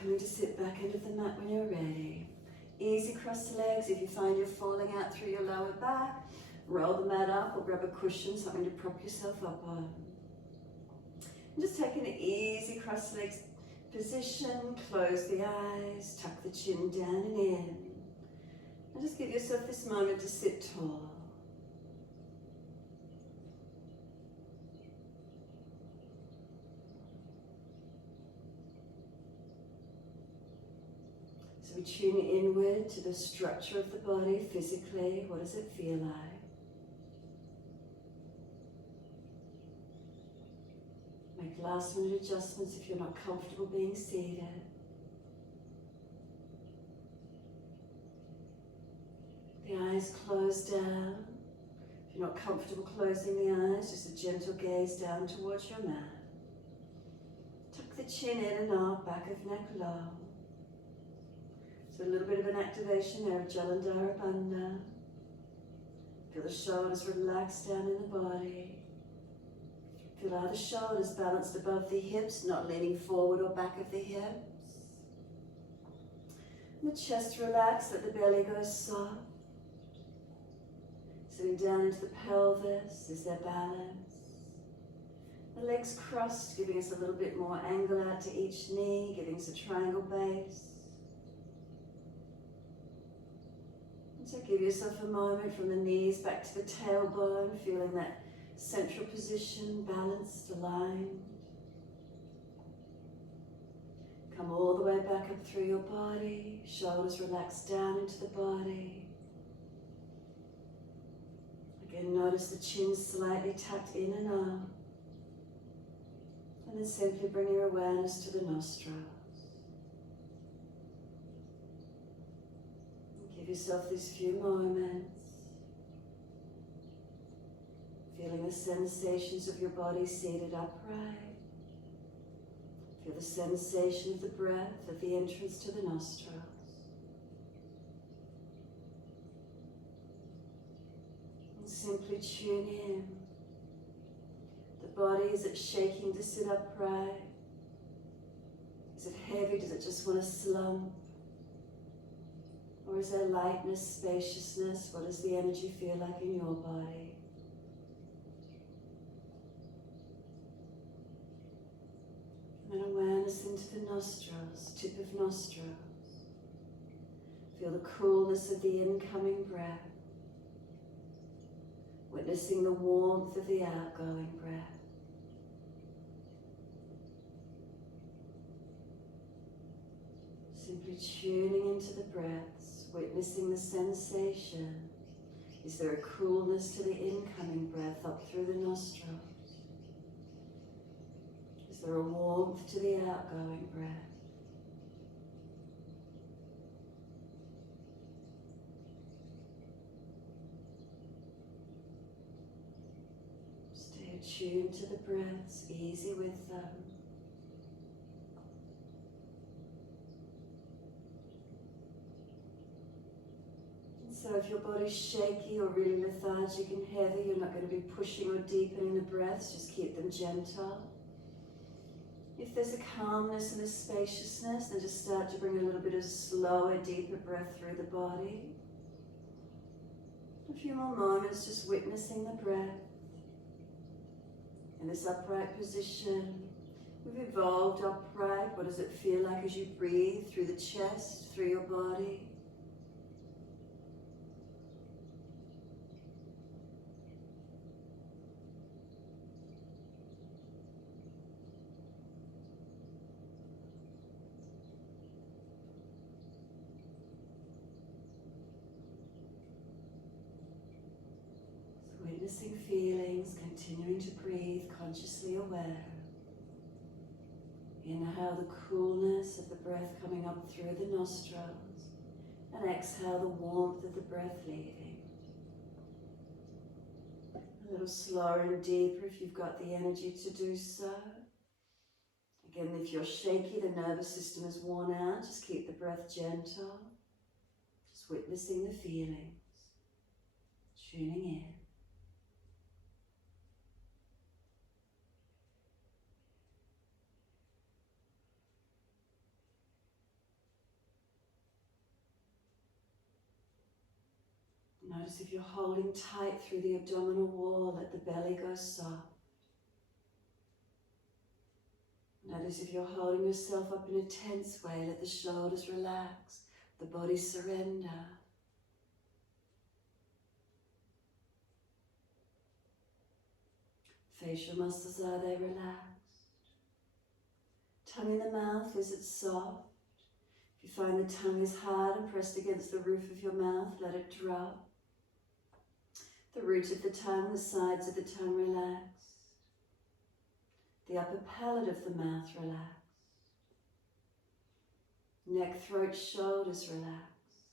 coming to sit back into the mat when you're ready. Easy cross the legs. If you find you're falling out through your lower back, roll the mat up or grab a cushion, something to prop yourself up on. And just taking an easy cross legs position, close the eyes, tuck the chin down and in. And just give yourself this moment to sit tall. So we tune inward to the structure of the body physically. What does it feel like? Make last minute adjustments if you're not comfortable being seated. The eyes close down. If you're not comfortable closing the eyes, just a gentle gaze down towards your mat. Tuck the chin in and up, back of neck low. So a little bit of an activation there of Jalandhara Bandha. Feel the shoulders relax down in the body. Feel how the shoulders balanced above the hips, not leaning forward or back of the hips. And the chest relaxed, let the belly go soft. Sitting down into the pelvis, is there balance? The legs crossed, giving us a little bit more angle out to each knee, giving us a triangle base. And so give yourself a moment from the knees back to the tailbone, feeling that central position, balanced, aligned. Come all the way back up through your body, shoulders relax down into the body. Again, notice the chin slightly tucked in and up. And then simply bring your awareness to the nostrils. And give yourself these few moments. Feeling the sensations of your body seated upright. Feel the sensation of the breath at the entrance to the nostrils. And simply tune in. The body, is it shaking to sit upright? Is it heavy? Does it just want to slump? Or is there lightness, spaciousness? What does the energy feel like in your body? And awareness into the nostrils, tip of nostrils. Feel the coolness of the incoming breath. Witnessing the warmth of the outgoing breath. Simply tuning into the breaths, witnessing the sensation. Is there a coolness to the incoming breath up through the nostrils? Is there a warmth to the outgoing breath? Stay attuned to the breaths, easy with them. And so if your body's shaky or really lethargic and heavy, you're not going to be pushing or deepening the breaths, just keep them gentle. If there's a calmness and a spaciousness, then just start to bring a little bit of slower, deeper breath through the body. A few more moments just witnessing the breath. In this upright position, we've evolved upright. What does it feel like as you breathe through the chest, through your body? Witnessing feelings, continuing to breathe, consciously aware. Inhale the coolness of the breath coming up through the nostrils, and exhale the warmth of the breath leaving. A little slower and deeper if you've got the energy to do so. Again, if you're shaky, the nervous system is worn out, just keep the breath gentle. Just witnessing the feelings, tuning in. Notice if you're holding tight through the abdominal wall, let the belly go soft. Notice if you're holding yourself up in a tense way, let the shoulders relax, the body surrender. Facial muscles, are they relaxed? Tongue in the mouth, is it soft? If you find the tongue is hard and pressed against the roof of your mouth, let it drop. The root of the tongue, the sides of the tongue relaxed. The upper palate of the mouth relaxed. Neck, throat, shoulders relaxed.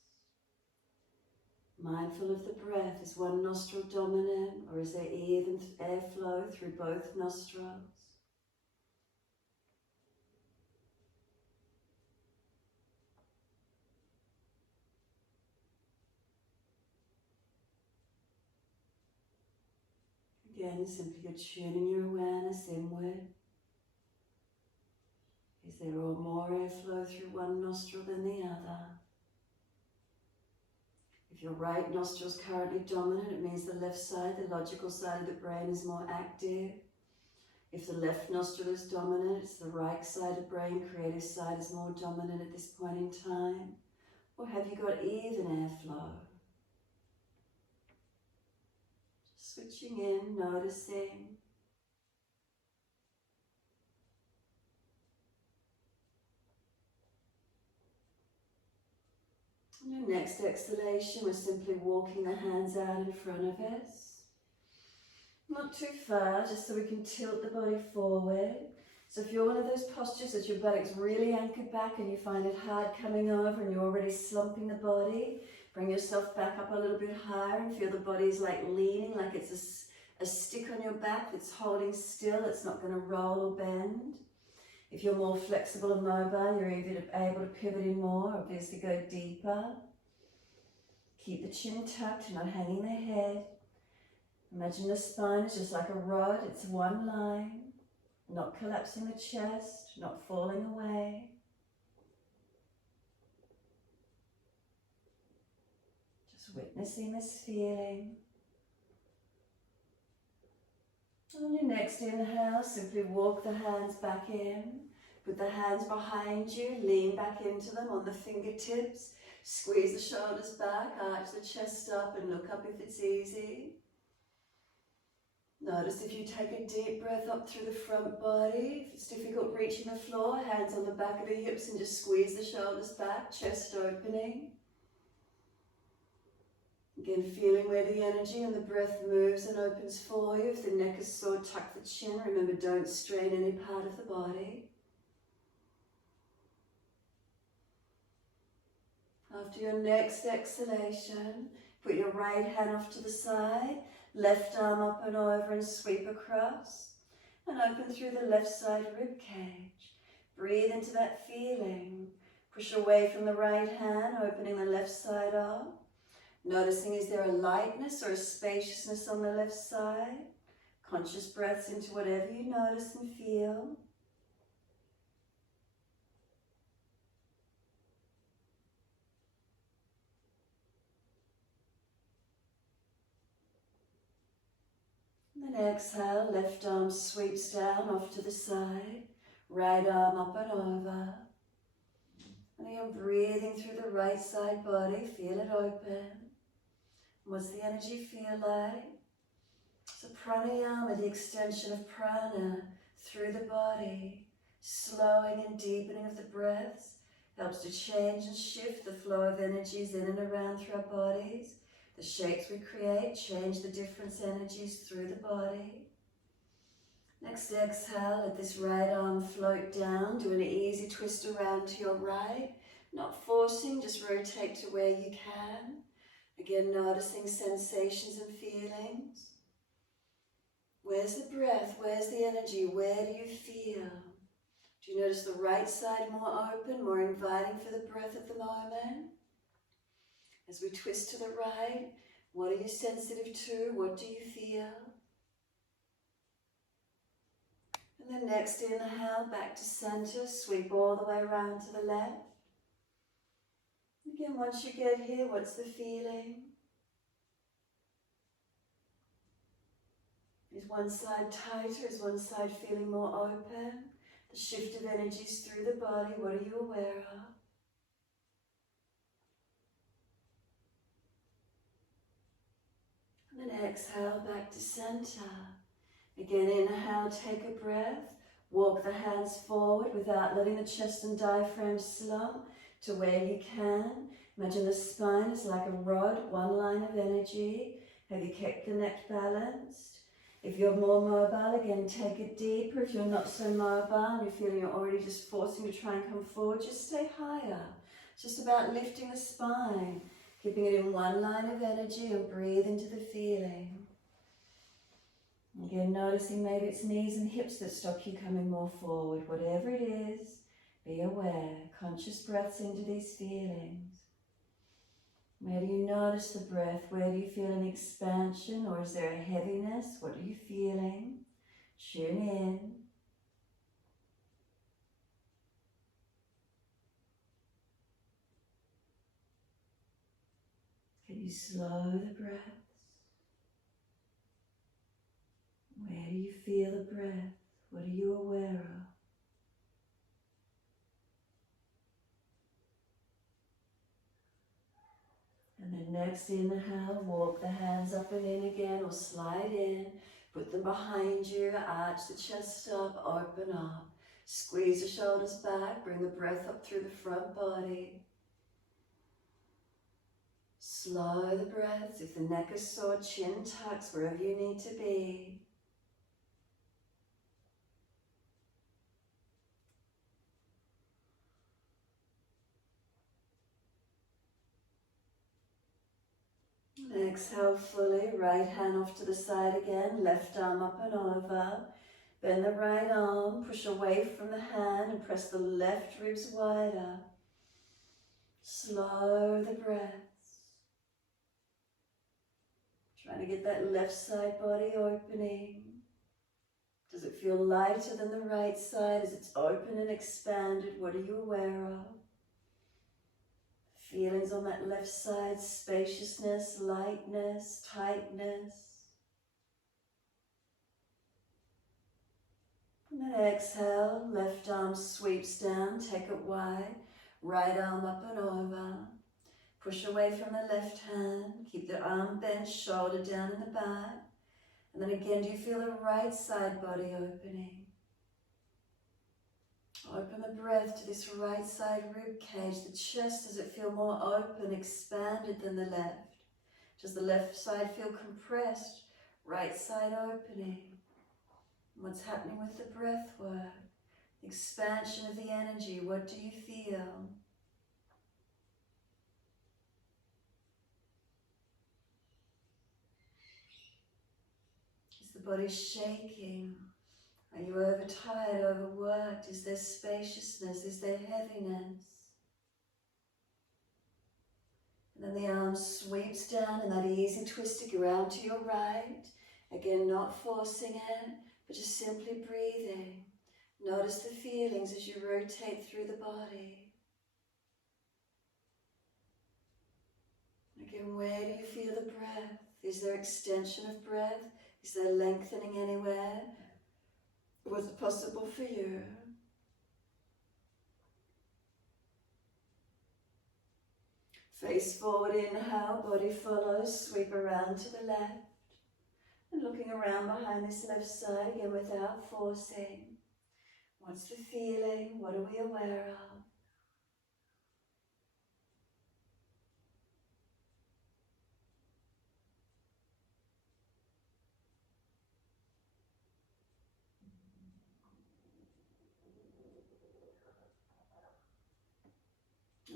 Mindful of the breath, is one nostril dominant or is there even airflow through both nostrils? Again, simply you're tuning your awareness inward. Is there more airflow through one nostril than the other? If your right nostril is currently dominant, it means the left side, the logical side of the brain, is more active. If the left nostril is dominant, it's the right side of the brain, creative side, is more dominant at this point in time. Or have you got even airflow? Just switching in, noticing. On your next exhalation, we're simply walking the hands out in front of us. Not too far, just so we can tilt the body forward. So if you're one of those postures that your buttocks really anchored back and you find it hard coming over and you're already slumping the body, bring yourself back up a little bit higher and feel the body's like leaning, like it's a stick on your back that's holding still, it's not going to roll or bend. If you're more flexible and mobile, you're even able to pivot in more, obviously go deeper. Keep the chin tucked, not hanging the head. Imagine the spine is just like a rod, it's one line, not collapsing the chest, not falling away. Just witnessing this feeling. On your next inhale, simply walk the hands back in. Put the hands behind you, lean back into them on the fingertips. Squeeze the shoulders back, arch the chest up and look up if it's easy. Notice if you take a deep breath up through the front body. If it's difficult reaching the floor, hands on the back of the hips and just squeeze the shoulders back, chest opening. Again, feeling where the energy and the breath moves and opens for you. If the neck is sore, tuck the chin. Remember, don't strain any part of the body. After your next exhalation, put your right hand off to the side, left arm up and over and sweep across, and open through the left side rib cage. Breathe into that feeling. Push away from the right hand, opening the left side up. Noticing, is there a lightness or a spaciousness on the left side? Conscious breaths into whatever you notice and feel. And then exhale, left arm sweeps down off to the side, right arm up and over. And you're breathing through the right side body, feel it open. What's the energy feel like? So pranayama, the extension of prana through the body, slowing and deepening of the breaths, helps to change and shift the flow of energies in and around through our bodies. The shapes we create change the different energies through the body. Next exhale, let this right arm float down. Do an easy twist around to your right. Not forcing, just rotate to where you can. Again, noticing sensations and feelings. Where's the breath? Where's the energy? Where do you feel? Do you notice the right side more open, more inviting for the breath at the moment? As we twist to the right, what are you sensitive to? What do you feel? And then next inhale, back to center, sweep all the way around to the left. Again, once you get here, what's the feeling? Is one side tighter? Is one side feeling more open? The shift of energies through the body, what are you aware of? And then exhale back to center. Again, inhale, take a breath. Walk the hands forward without letting the chest and diaphragm slump to where you can. Imagine the spine is like a rod, one line of energy. Have you kept the neck balanced? If you're more mobile, again, take it deeper. If you're not so mobile and you're feeling you're already just forcing to try and come forward, just stay higher. It's just about lifting the spine, keeping it in one line of energy and breathe into the feeling. Again, noticing maybe it's knees and hips that stop you coming more forward. Whatever it is, be aware. Conscious breaths into these feelings. Where do you notice the breath? Where do you feel an expansion, or is there a heaviness? What are you feeling? Tune in. Can you slow the breaths? Where do you feel the breath? What are you aware of? And then next inhale, walk the hands up and in again, or slide in. Put them behind you, arch the chest up, open up. Squeeze the shoulders back, bring the breath up through the front body. Slow the breath. If the neck is sore, chin tucks wherever you need to be. Exhale fully, right hand off to the side again, left arm up and over. Bend the right arm, push away from the hand and press the left ribs wider. Slow the breaths. Trying to get that left side body opening. Does it feel lighter than the right side as it's open and expanded? What are you aware of? Feelings on that left side, spaciousness, lightness, tightness. And then exhale, left arm sweeps down, take it wide, right arm up and over. Push away from the left hand, keep the arm bent, shoulder down in the back. And then again, do you feel the right side body opening? Open the breath to this right side rib cage. The chest, does it feel more open, expanded than the left? Does the left side feel compressed? Right side opening. What's happening with the breath work? The expansion of the energy. What do you feel? Is the body shaking? Are you overtired, overworked? Is there spaciousness? Is there heaviness? And then the arm sweeps down in that easy twisting around to your right. Again, not forcing it, but just simply breathing. Notice the feelings as you rotate through the body. Again, where do you feel the breath? Is there extension of breath? Is there lengthening anywhere? Was it possible for you? Face forward, inhale, body follows, sweep around to the left. And looking around behind this left side, again without forcing. What's the feeling? What are we aware of?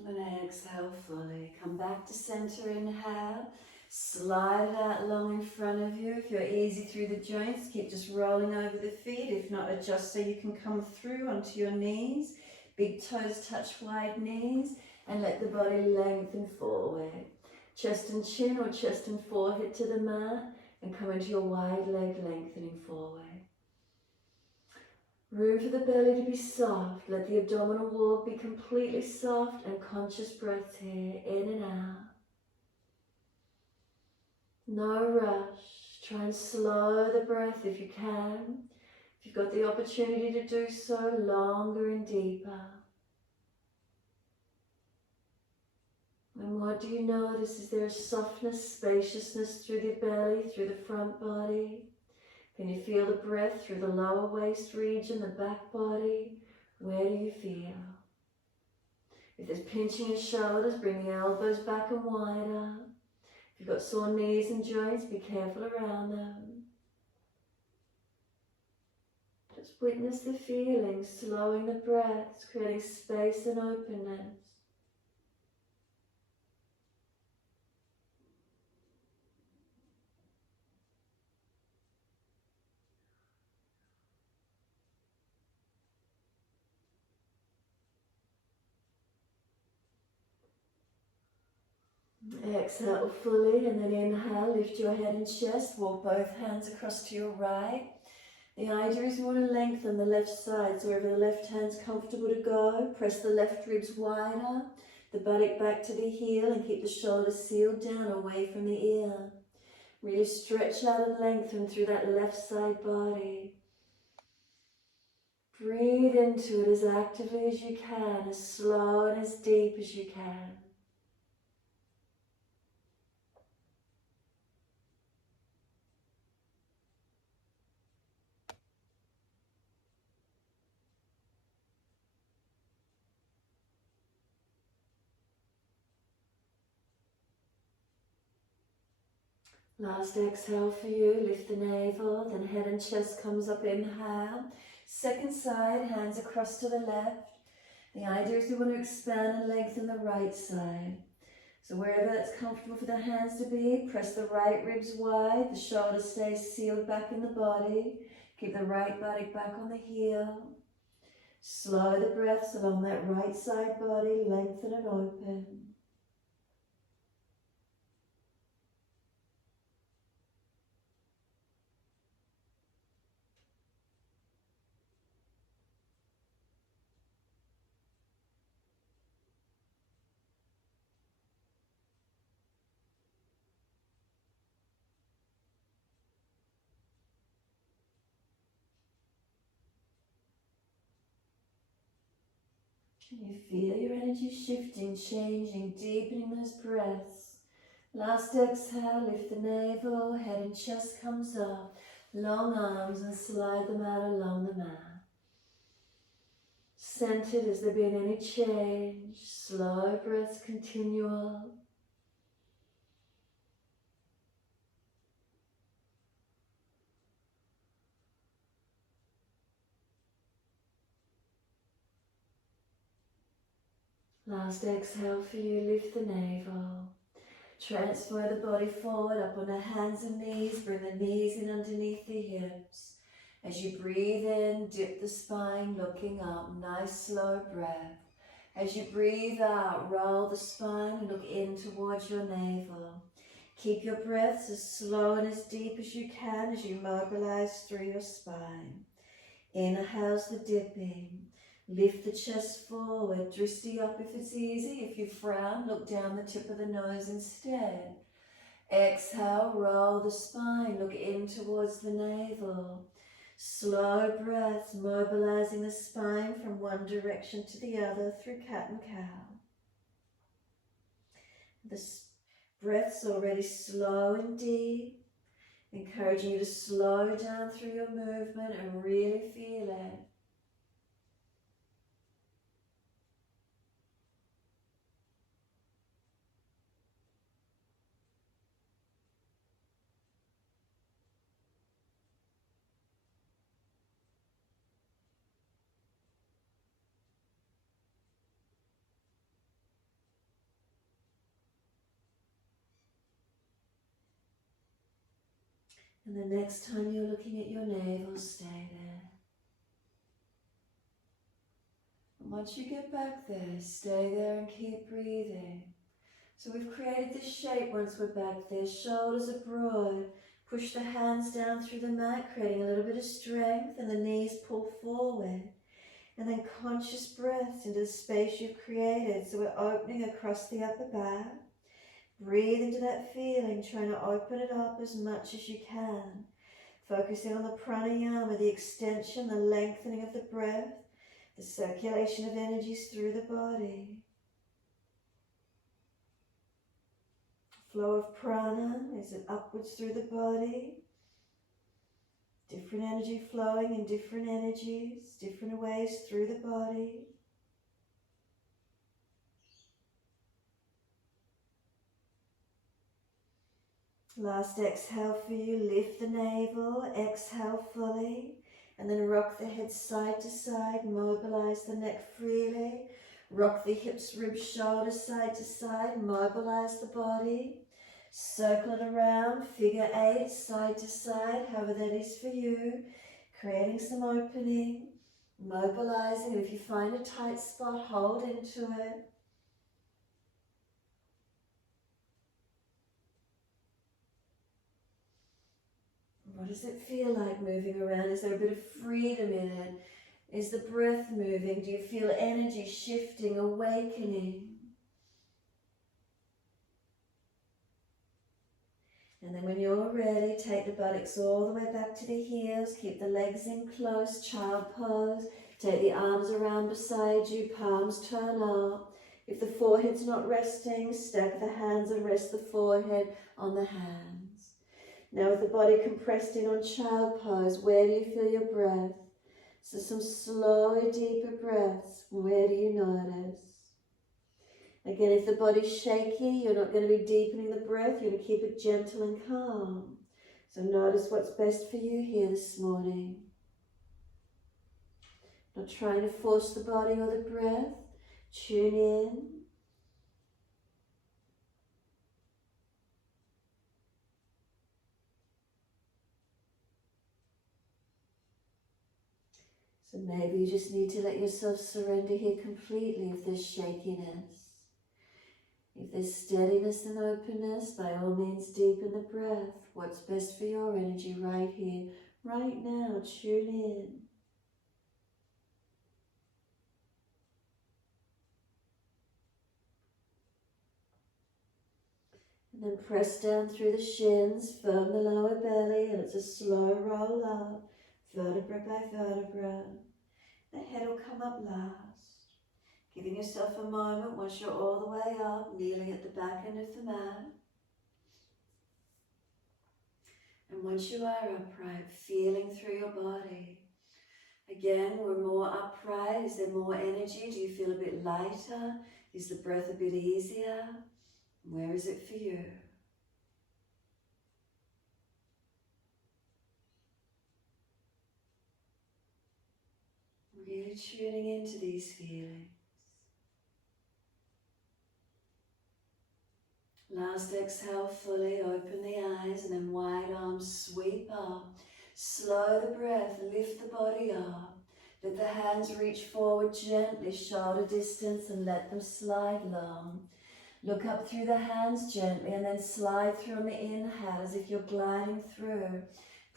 And then exhale fully. Come back to center, inhale. Slide it out long in front of you. If you're easy through the joints, keep just rolling over the feet. If not, adjust so you can come through onto your knees. Big toes touch wide knees and let the body lengthen forward. Chest and chin or chest and forehead to the mat and come into your wide leg lengthening forward. Room for the belly to be soft. Let the abdominal wall be completely soft and conscious breaths here, in and out. No rush. Try and slow the breath if you can. If you've got the opportunity to do so, longer and deeper. And what do you notice? Is there a softness, spaciousness through the belly, through the front body? Can you feel the breath through the lower waist region, the back body? Where do you feel? If there's pinching in shoulders, bring the elbows back and wider. If you've got sore knees and joints, be careful around them. Just witness the feeling, slowing the breaths, creating space and openness. Exhale fully and then inhale, lift your head and chest, walk both hands across to your right. The idea is you want to lengthen the left side, so wherever the left hand's comfortable to go, press the left ribs wider, the buttock back to the heel and keep the shoulders sealed down away from the ear. Really stretch out and lengthen through that left side body. Breathe into it as actively as you can, as slow and as deep as you can. Last exhale for you, lift the navel, then head and chest comes up, inhale. Second side, hands across to the left. The idea is we want to expand and lengthen the right side. So wherever that's comfortable for the hands to be, press the right ribs wide, the shoulder stays sealed back in the body. Keep the right buttock back on the heel. Slow the breaths along that right side body, lengthen and open. Can you feel your energy shifting, changing, deepening those breaths? Last exhale, lift the navel, head and chest comes up. Long arms and slide them out along the mat. Centered, has there been any change? Slow breaths, continual. Last exhale for you, lift the navel. Transfer the body forward, up on the hands and knees. Bring the knees in underneath the hips. As you breathe in, dip the spine, looking up. Nice slow breath. As you breathe out, roll the spine and look in towards your navel. Keep your breaths as slow and as deep as you can as you mobilize through your spine. Inhale's the dipping. Lift the chest forward, drishti up if it's easy. If you frown, look down the tip of the nose instead. Exhale, roll the spine, look in towards the navel. Slow breaths, mobilizing the spine from one direction to the other through cat and cow. The breath's already slow and deep, encouraging you to slow down through your movement and really feel it. And the next time you're looking at your navel, stay there. And once you get back there, stay there and keep breathing. So we've created this shape once we're back there. Shoulders are broad. Push the hands down through the mat, creating a little bit of strength, and the knees pull forward. And then conscious breaths into the space you've created. So we're opening across the upper back. Breathe into that feeling, trying to open it up as much as you can. Focusing on the pranayama, the extension, the lengthening of the breath, the circulation of energies through the body. Flow of prana, is it upwards through the body? Different energy flowing in different energies, different ways through the body. Last exhale for you, lift the navel, exhale fully, and then rock the head side to side, mobilize the neck freely, rock the hips, ribs, shoulders side to side, mobilize the body, circle it around, figure 8, side to side, however that is for you, creating some opening, mobilizing, and if you find a tight spot, hold into it. What does it feel like moving around? Is there a bit of freedom in it? Is the breath moving? Do you feel energy shifting, awakening? And then when you're ready, take the buttocks all the way back to the heels. Keep the legs in close, child pose. Take the arms around beside you, palms turn up. If the forehead's not resting, stack the hands and rest the forehead on the hands. Now with the body compressed in on child pose, where do you feel your breath? So some slower, deeper breaths. Where do you notice? Again, if the body's shaky, you're not going to be deepening the breath. You're going to keep it gentle and calm. So notice what's best for you here this morning. Not trying to force the body or the breath. Tune in. So maybe you just need to let yourself surrender here completely if there's shakiness. If there's steadiness and openness, by all means deepen the breath. What's best for your energy right here, right now, tune in. And then press down through the shins, firm the lower belly, and it's a slow roll up, vertebra by vertebra. The head will come up last. Giving yourself a moment once you're all the way up, kneeling at the back end of the mat. And once you are upright, feeling through your body. Again, we're more upright. Is there more energy? Do you feel a bit lighter? Is the breath a bit easier? Where is it for you? Really tuning into these feelings. Last exhale, fully open the eyes and then wide arms sweep up. Slow the breath, lift the body up. Let the hands reach forward gently, shoulder distance, and let them slide long. Look up through the hands gently and then slide through on the inhale as if you're gliding through.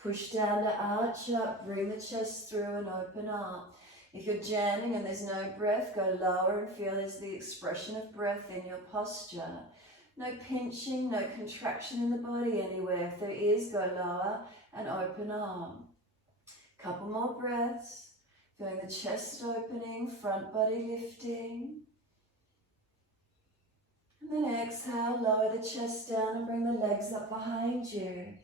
Push down to arch up, bring the chest through and open up. If you're jamming and there's no breath, go lower and feel there's the expression of breath in your posture. No pinching, no contraction in the body anywhere. If there is, go lower and open up. Couple more breaths. Feeling the chest opening, front body lifting. And then exhale, lower the chest down and bring the legs up behind you.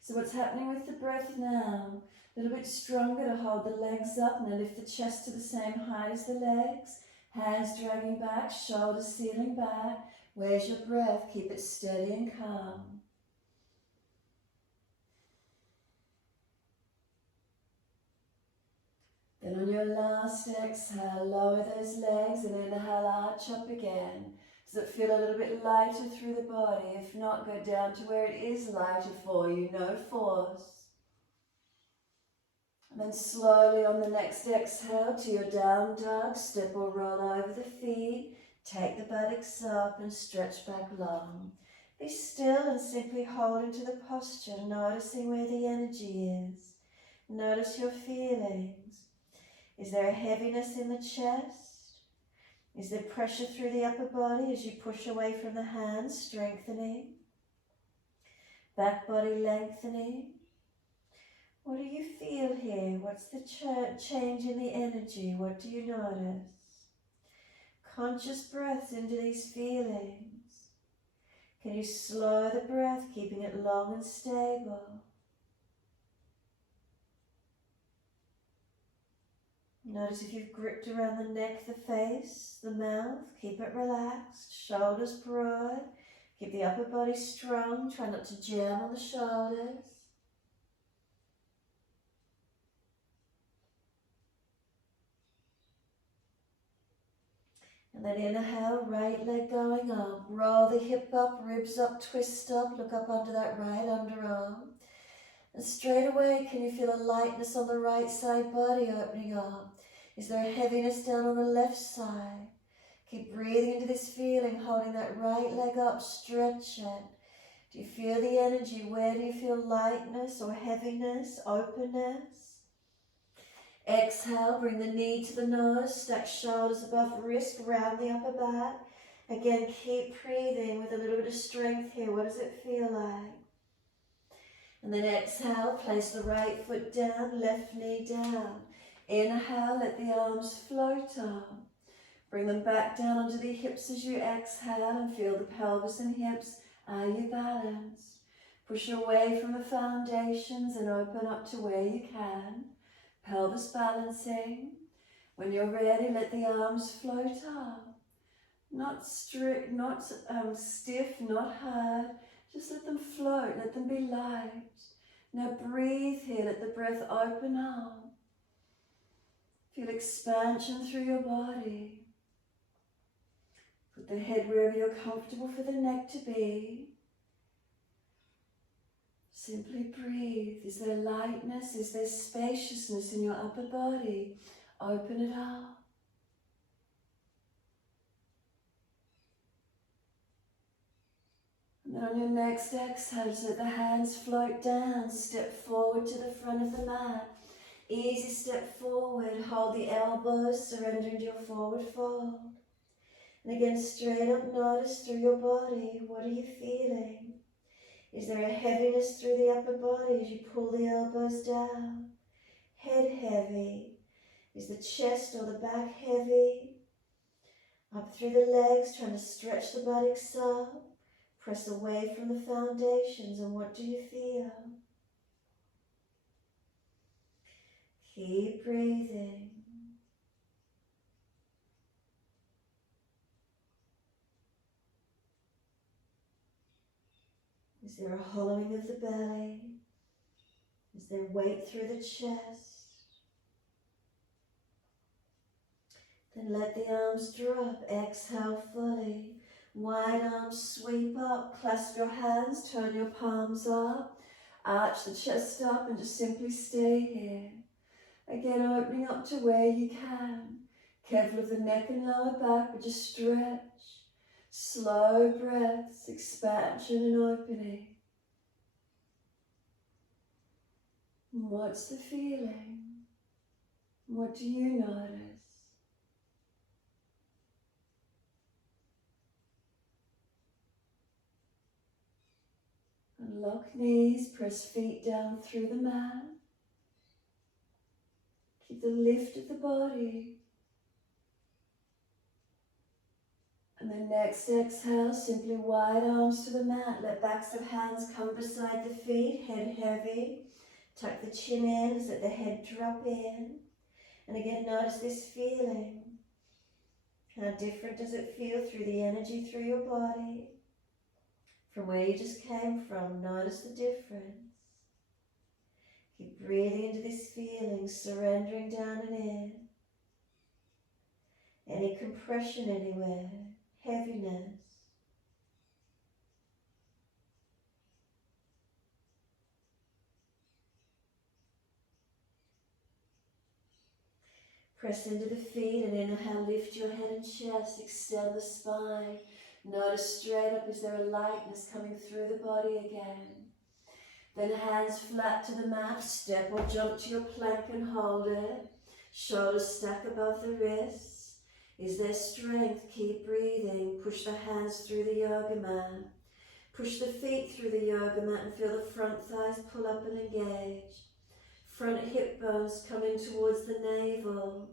So what's happening with the breath now? A little bit stronger to hold the legs up and then lift the chest to the same height as the legs. Hands dragging back, shoulders sealing back. Where's your breath? Keep it steady and calm. Then on your last exhale, lower those legs and inhale, arch up again. Does it feel a little bit lighter through the body? If not, go down to where it is lighter for you, no force. And then slowly on the next exhale to your down dog, step or roll over the feet. Take the buttocks up and stretch back long. Be still and simply hold into the posture, noticing where the energy is. Notice your feelings. Is there a heaviness in the chest? Is there pressure through the upper body as you push away from the hands, strengthening? Back body lengthening. What do you feel here? What's the change in the energy? What do you notice? Conscious breaths into these feelings. Can you slow the breath, keeping it long and stable? Notice if you've gripped around the neck, the face, the mouth, keep it relaxed, shoulders broad, keep the upper body strong, try not to jam on the shoulders. And then inhale, right leg going up, roll the hip up, ribs up, twist up, look up under that right underarm. And straight away, can you feel a lightness on the right side body opening up? Is there a heaviness down on the left side? Keep breathing into this feeling, holding that right leg up, stretch it. Do you feel the energy? Where do you feel lightness or heaviness, openness? Exhale, bring the knee to the nose, stack shoulders above wrist, round the upper back. Again, keep breathing with a little bit of strength here. What does it feel like? And then exhale, place the right foot down, left knee down. Inhale, let the arms float up. Bring them back down onto the hips as you exhale and feel the pelvis and hips. Are you balanced? Push away from the foundations and open up to where you can. Pelvis balancing. When you're ready, let the arms float up. Not strict, not stiff, not hard. Just let them float, let them be light. Now breathe here, let the breath open up. Feel expansion through your body. Put the head wherever you're comfortable for the neck to be. Simply breathe. Is there lightness? Is there spaciousness in your upper body? Open it up. And then on your next exhale, just let the hands float down. Step forward to the front of the mat. Easy step forward, hold the elbows, surrender into your forward fold. And again, straight up, notice through your body, what are you feeling? Is there a heaviness through the upper body as you pull the elbows down? Head heavy. Is the chest or the back heavy? Up through the legs, trying to stretch the buttocks up. Press away from the foundations, and what do you feel? Keep breathing. Is there a hollowing of the belly? Is there weight through the chest? Then let the arms drop. Exhale fully. Wide arms sweep up. Clasp your hands. Turn your palms up. Arch the chest up and just simply stay here. Again, opening up to where you can. Careful of the neck and lower back, but just stretch. Slow breaths, expansion and opening. What's the feeling? What do you notice? Unlock knees, press feet down through the mat. Keep the lift of the body. And then next exhale, simply wide arms to the mat. Let backs of hands come beside the feet, head heavy. Tuck the chin in, let the head drop in. And again, notice this feeling. How different does it feel through the energy through your body? From where you just came from, notice the difference. Keep breathing into this feeling, surrendering down and in. Any compression anywhere, heaviness. Press into the feet and inhale, lift your head and chest, extend the spine. Notice straight up, is there a lightness coming through the body again? Then hands flat to the mat, step or jump to your plank and hold it. Shoulders stack above the wrists. Is there strength? Keep breathing. Push the hands through the yoga mat. Push the feet through the yoga mat and feel the front thighs pull up and engage. Front hip bones come in towards the navel.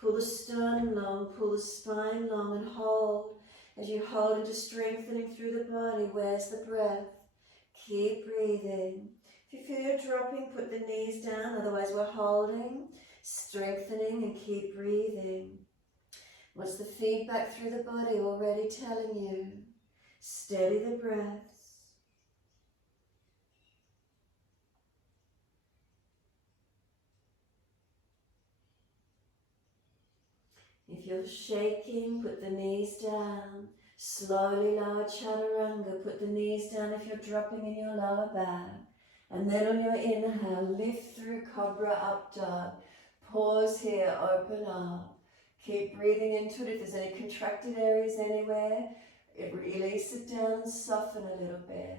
Pull the sternum long, pull the spine long and hold. As you hold into strengthening through the body, where's the breath? Keep breathing. If you feel you're dropping, put the knees down, otherwise we're holding, strengthening and keep breathing. What's the feedback through the body already telling you? Steady the breaths. If you're shaking, put the knees down. Slowly lower chaturanga, put the knees down if you're dropping in your lower back. And then on your inhale, lift through cobra up dog. Pause here, open up. Keep breathing into it. If there's any contracted areas anywhere, release it down and soften a little bit.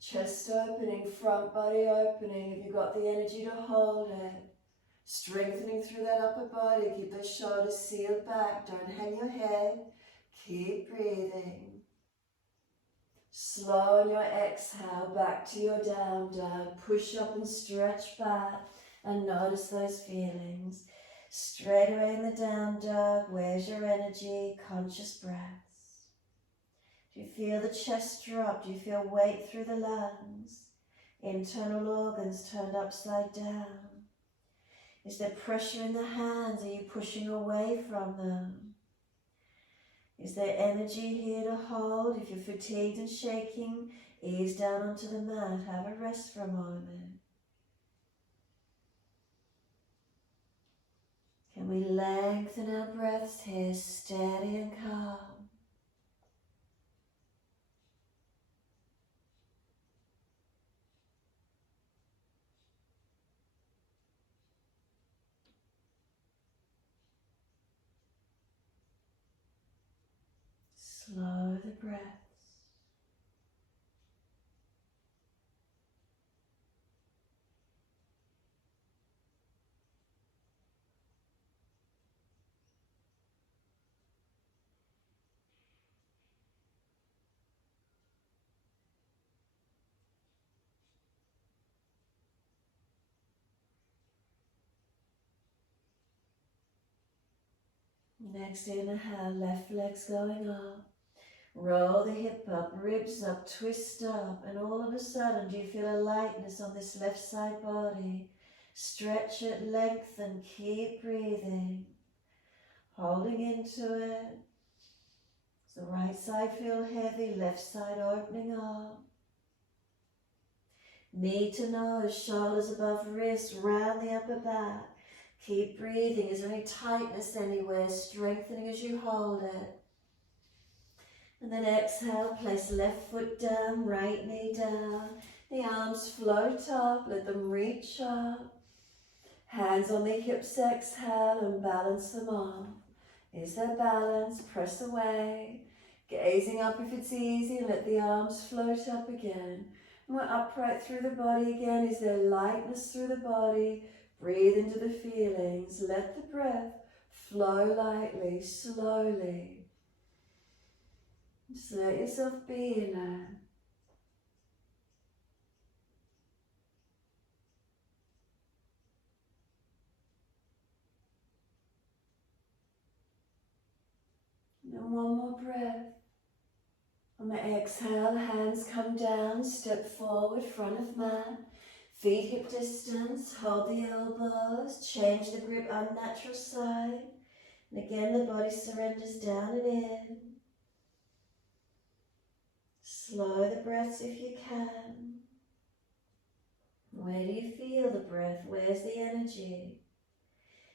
Chest opening, front body opening. If you've got the energy to hold it. Strengthening through that upper body. Keep those shoulders sealed back. Don't hang your head. Keep breathing. Slow on your exhale, back to your down dog. Push up and stretch back and notice those feelings. Straight away in the down dog, where's your energy? Conscious breaths. Do you feel the chest drop? Do you feel weight through the lungs? Internal organs turned upside down. Is there pressure in the hands? Are you pushing away from them? Is there energy here to hold? If you're fatigued and shaking, ease down onto the mat. Have a rest for a moment. Can we lengthen our breaths here, steady and calm? Slow the breaths. Next inhale, left leg's going up. Roll the hip up, ribs up, twist up, and all of a sudden do you feel a lightness on this left side body? Stretch it, lengthen, keep breathing. Holding into it. Does the right side feel heavy, left side opening up? Knee to nose, shoulders above wrist, round the upper back. Keep breathing. Is there any tightness anywhere? Strengthening as you hold it. And then exhale, place left foot down, right knee down. The arms float up, let them reach up. Hands on the hips, exhale and balance them off. Is there balance? Press away. Gazing up if it's easy, let the arms float up again. And we're upright through the body again. Is there lightness through the body? Breathe into the feelings. Let the breath flow lightly, slowly. Just let yourself be in there. And one more breath. On the exhale, hands come down, step forward, front of mat. Feet hip distance, hold the elbows, change the grip unnatural side. And again the body surrenders down and in. Slow the breaths if you can. Where do you feel the breath? Where's the energy?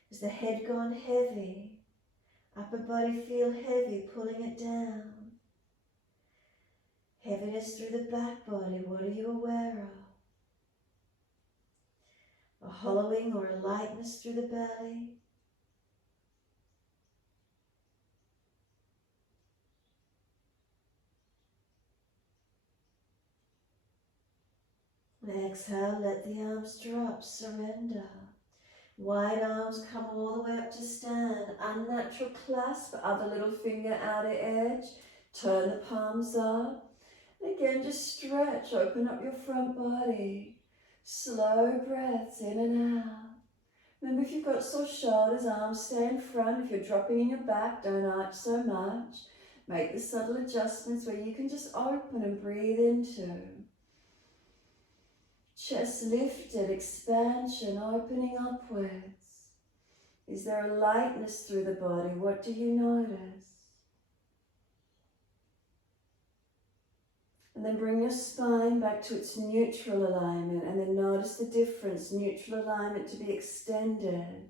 Is the head gone heavy? Upper body feel heavy, pulling it down. Heaviness through the back body, what are you aware of? A hollowing or a lightness through the belly? Exhale, let the arms drop, surrender. Wide arms come all the way up to stand. Unnatural clasp, other little finger outer edge. Turn the palms up. And again, just stretch, open up your front body. Slow breaths in and out. Remember, if you've got sore shoulders, arms stay in front. If you're dropping in your back, don't arch so much. Make the subtle adjustments where you can just open and breathe into. Chest lifted, expansion, opening upwards. Is there a lightness through the body? What do you notice? And then bring your spine back to its neutral alignment, and then notice the difference, neutral alignment to be extended.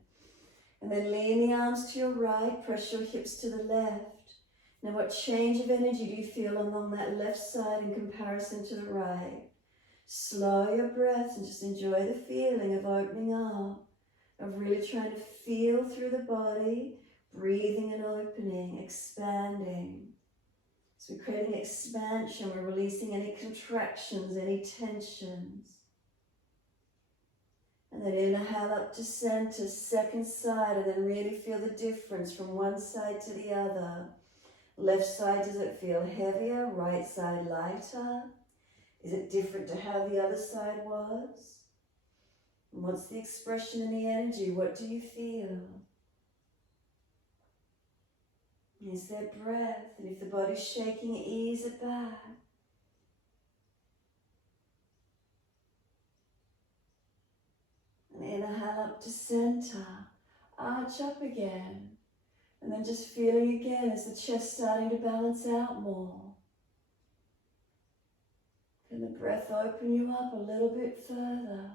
And then lean the arms to your right, press your hips to the left. Now what change of energy do you feel along that left side in comparison to the right? Slow your breath and just enjoy the feeling of opening up, of really trying to feel through the body, breathing and opening, expanding. So we're creating expansion, we're releasing any contractions, any tensions. And then inhale up to center, second side, and then really feel the difference from one side to the other. Left side, does it feel heavier? Right side lighter? Is it different to how the other side was? And what's the expression in the energy? What do you feel? Is there breath? And if the body's shaking, ease it back. And inhale up to center. Arch up again. And then just feeling again as the chest starting to balance out more. Can the breath open you up a little bit further?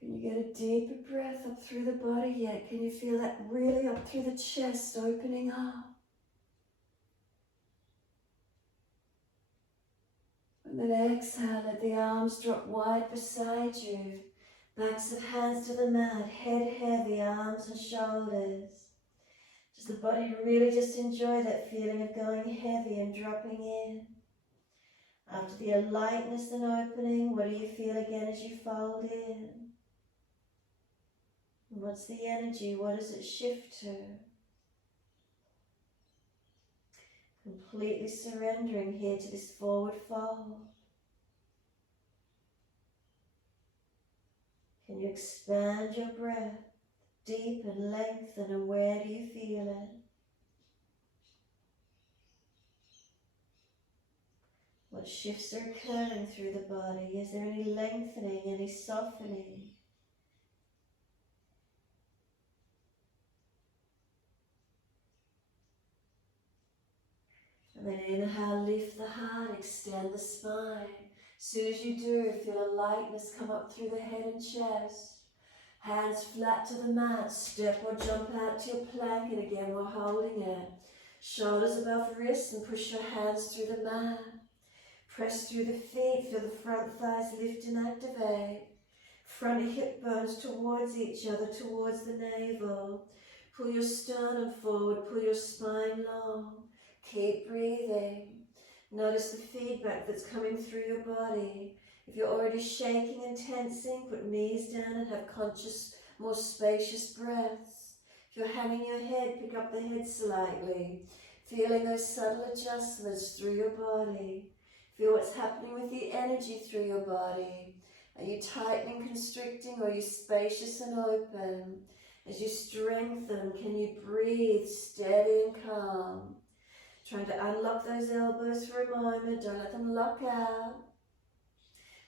Can you get a deeper breath up through the body yet? Can you feel that really up through the chest, opening up? And then exhale, let the arms drop wide beside you. Backs of hands to the mat, head heavy, arms and shoulders. Does the body really just enjoy that feeling of going heavy and dropping in? After the lightness and opening, what do you feel again as you fold in? What's the energy? What does it shift to? Completely surrendering here to this forward fold. Can you expand your breath, deepen, lengthen, and where do you feel it? What shifts are occurring through the body? Is there any lengthening, any softening? And then inhale, lift the heart, extend the spine. As soon as you do, feel a lightness come up through the head and chest. Hands flat to the mat, step or jump out to your plank, and again we're holding it. Shoulders above wrists and push your hands through the mat. Press through the feet, feel the front thighs lift and activate. Front hip bones towards each other, towards the navel. Pull your sternum forward, pull your spine long. Keep breathing. Notice the feedback that's coming through your body. If you're already shaking and tensing, put knees down and have conscious, more spacious breaths. If you're hanging your head, pick up the head slightly. Feeling those subtle adjustments through your body. Feel what's happening with the energy through your body. Are you tightening, constricting, or are you spacious and open? As you strengthen, can you breathe steady and calm? Trying to unlock those elbows for a moment, don't let them lock out.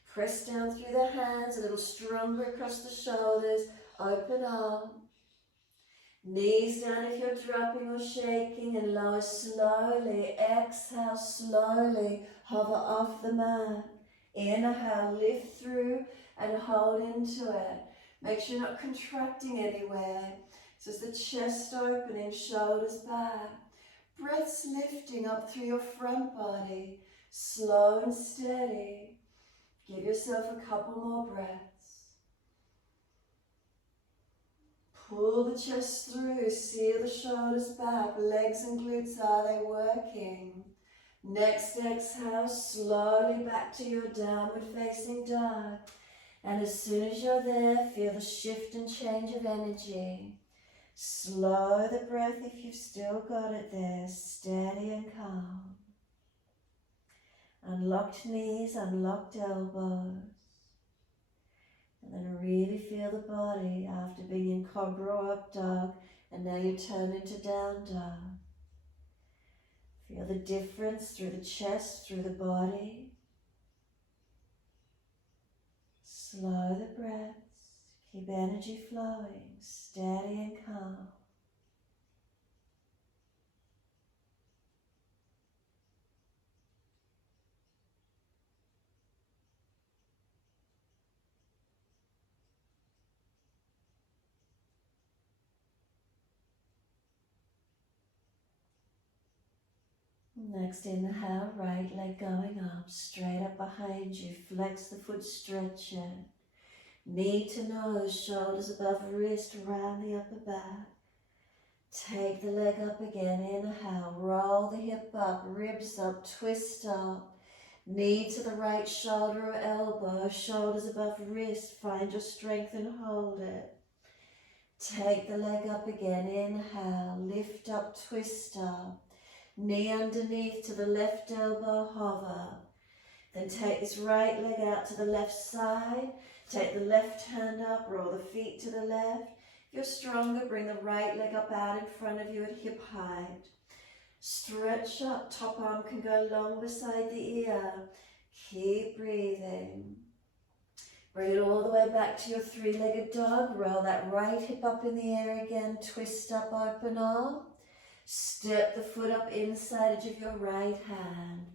Press down through the hands, a little stronger across the shoulders, open up. Knees down if you're dropping or shaking, and lower slowly. Exhale slowly, hover off the mat. Inhale, lift through and hold into it. Make sure you're not contracting anywhere. So it's the chest opening, shoulders back. Breaths lifting up through your front body, slow and steady. Give yourself a couple more breaths. Pull the chest through, seal the shoulders back, legs and glutes, are they working? Next exhale, slowly back to your downward facing dog. And as soon as you're there, feel the shift and change of energy. Slow the breath if you've still got it there, steady and calm. Unlocked knees, unlocked elbows. And then really feel the body after being in cobra or up dog, and now you turn into down dog. Feel the difference through the chest, through the body. Slow the breaths, keep energy flowing, steady and calm. Next inhale, right leg going up, straight up behind you, flex the foot, stretch it. Knee to nose, shoulders above wrist, round the upper back. Take the leg up again, inhale, roll the hip up, ribs up, twist up. Knee to the right shoulder or elbow, shoulders above wrist, find your strength and hold it. Take the leg up again, inhale, lift up, twist up. Knee underneath to the left elbow, hover. Then take this right leg out to the left side. Take the left hand up, roll the feet to the left. If you're stronger, bring the right leg up out in front of you at hip height. Stretch up, top arm can go long beside the ear. Keep breathing. Bring it all the way back to your three-legged dog. Roll that right hip up in the air again. Twist up, open up. Step the foot up inside edge of your right hand.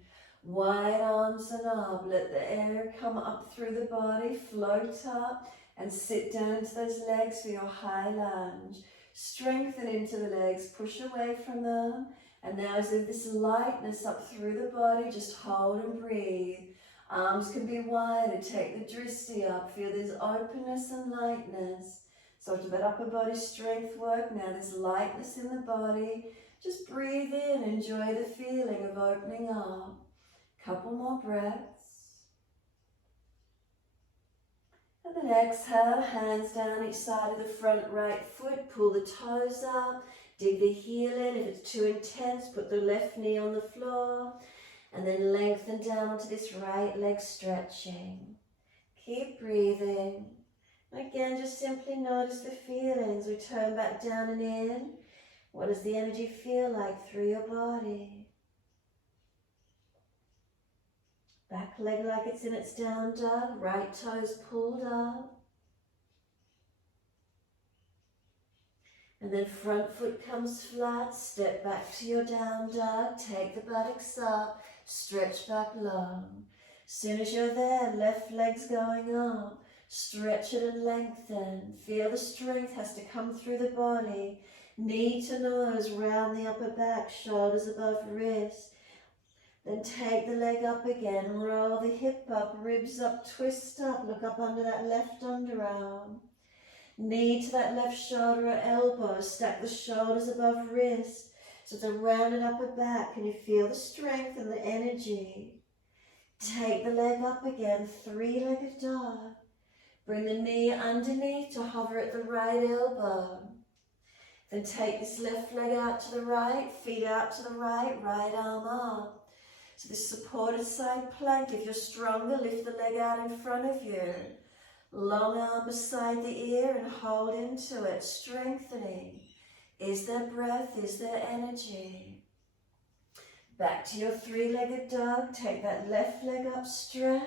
Wide arms and up. Let the air come up through the body. Float up and sit down into those legs for your high lunge. Strengthen into the legs. Push away from them. And now as if this lightness up through the body, just hold and breathe. Arms can be wider. Take the drishti up. Feel this openness and lightness. So to that upper body strength work, now there's lightness in the body. Just breathe in, enjoy the feeling of opening up. Couple more breaths. And then exhale, hands down each side of the front right foot, pull the toes up, dig the heel in. If it's too intense, put the left knee on the floor, and then lengthen down onto this right leg stretching. Keep breathing. Again, just simply notice the feelings. We turn back down and in. What does the energy feel like through your body? Back leg like it's in its down dog. Right toes pulled up. And then front foot comes flat. Step back to your down dog. Take the buttocks up. Stretch back long. Soon as you're there, left leg's going up. Stretch it and lengthen. Feel the strength has to come through the body. Knee to nose, round the upper back, shoulders above wrist. Then take the leg up again, roll the hip up, ribs up, twist up, look up under that left underarm. Knee to that left shoulder or elbow, stack the shoulders above wrist. So it's a rounded upper back. Can you feel the strength and the energy? Take the leg up again, three-legged dog. Bring the knee underneath to hover at the right elbow. Then take this left leg out to the right, feet out to the right, right arm up. So this supported side plank, if you're stronger, lift the leg out in front of you. Long arm beside the ear and hold into it, strengthening. Is there breath? Is there energy? Back to your three-legged dog. Take that left leg up, stretch.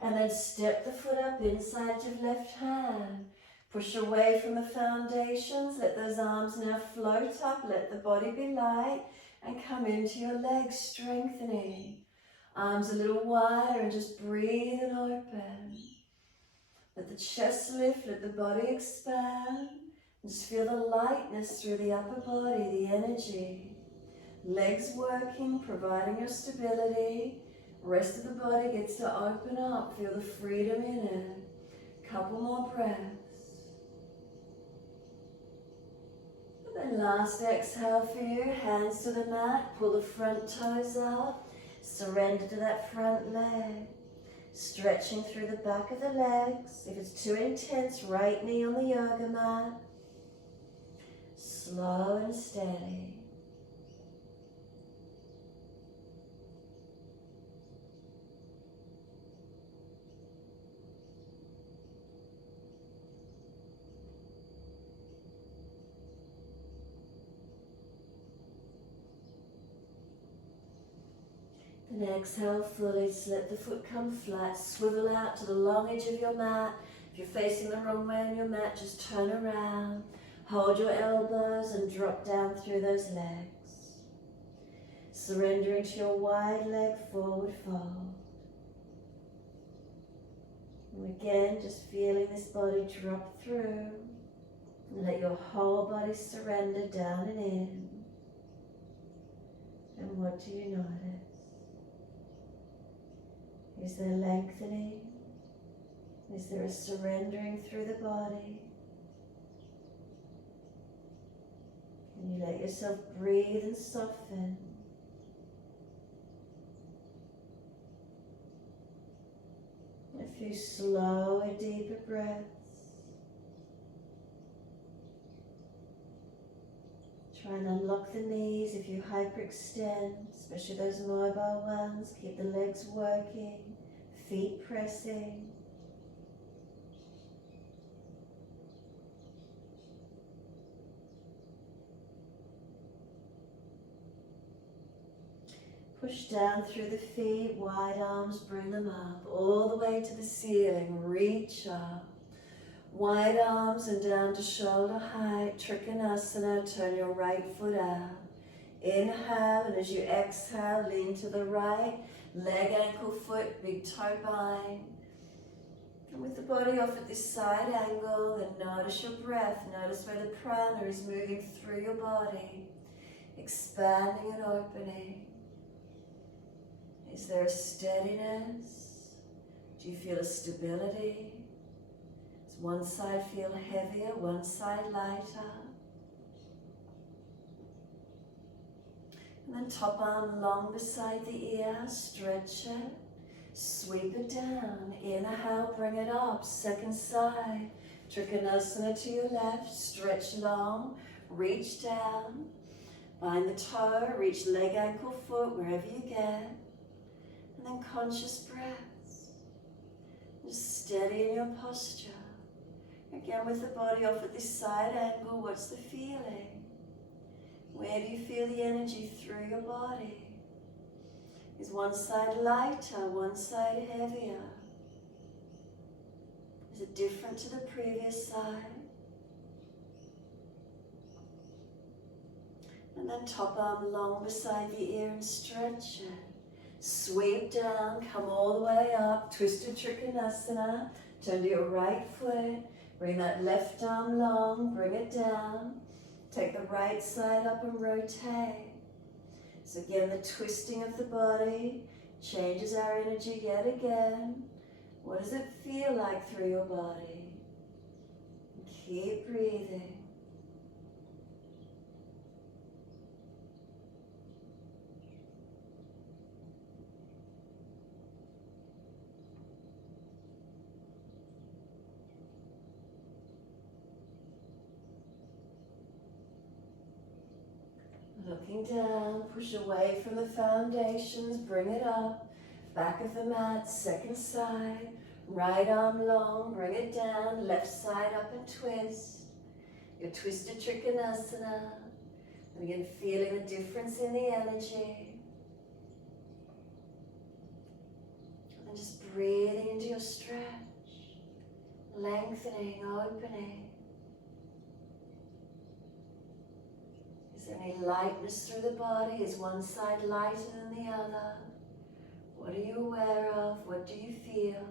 And then step the foot up inside your left hand. Push away from the foundations. Let those arms now float up. Let the body be light. And come into your legs, strengthening. Arms a little wider and just breathe and open. Let the chest lift. Let the body expand. Just feel the lightness through the upper body, the energy. Legs working, providing your stability. Rest of the body gets to open up. Feel the freedom in it. Couple more breaths. And then last exhale for you, hands to the mat, pull the front toes up, surrender to that front leg. Stretching through the back of the legs. If it's too intense, right knee on the yoga mat. Slow and steady. And exhale fully, so let the foot come flat, swivel out to the long edge of your mat. If you're facing the wrong way on your mat, just turn around. Hold your elbows and drop down through those legs. Surrender into your wide leg forward fold. And again, just feeling this body drop through. And let your whole body surrender down and in. And what do you notice? Is there lengthening? Is there a surrendering through the body? Can you let yourself breathe and soften? A few slower, deeper breaths. Try and unlock the knees if you hyperextend, especially those mobile ones. Keep the legs working, feet pressing. Push down through the feet, wide arms, bring them up, all the way to the ceiling, reach up. Wide arms and down to shoulder height, Trikonasana, turn your right foot out. Inhale, and as you exhale, lean to the right, leg, ankle, foot, big toe bind. And with the body off at this side angle, then notice your breath, notice where the prana is moving through your body, expanding and opening. Is there a steadiness? Do you feel a stability? Does one side feel heavier, one side lighter? And then top arm long beside the ear, stretch it, sweep it down. Inhale, bring it up, second side. Trikonasana to your left, stretch long, reach down. Bind the toe, reach leg, ankle, foot, wherever you get. And then conscious breaths. Just steady in your posture. Again, with the body off at this side angle, what's the feeling? Where do you feel the energy through your body? Is one side lighter, one side heavier? Is it different to the previous side? And then top arm long beside the ear and stretch it. Sweep down, come all the way up, twisted Trikonasana, turn to your right foot, bring that left arm long, bring it down, take the right side up and rotate. So again, the twisting of the body changes our energy yet again. What does it feel like through your body? Keep breathing. Looking down, push away from the foundations, bring it up, back of the mat, second side, right arm long, bring it down, left side up and twist. Your twisted Trikonasana, and again feeling the difference in the energy. And then just breathing into your stretch, lengthening, opening. Is there any lightness through the body? Is one side lighter than the other? What are you aware of? What do you feel?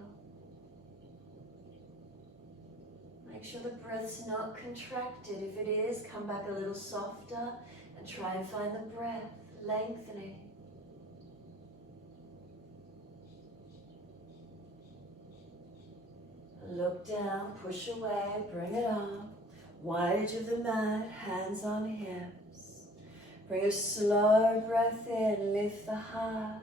Make sure the breath's not contracted. If it is, come back a little softer and try and find the breath lengthening. Look down, push away, bring it up. Wide edge of the mat, hands on hips. Bring a slow breath in, lift the heart.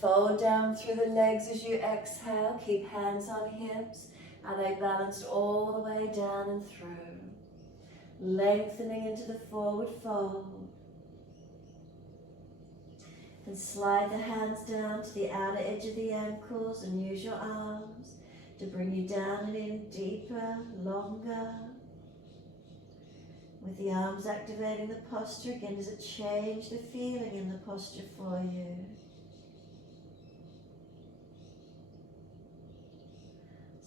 Fold down through the legs as you exhale. Keep hands on hips. Are they balanced all the way down and through? Lengthening into the forward fold. And slide the hands down to the outer edge of the ankles and use your arms to bring you down and in deeper, longer. With the arms activating the posture, again, does it change the feeling in the posture for you?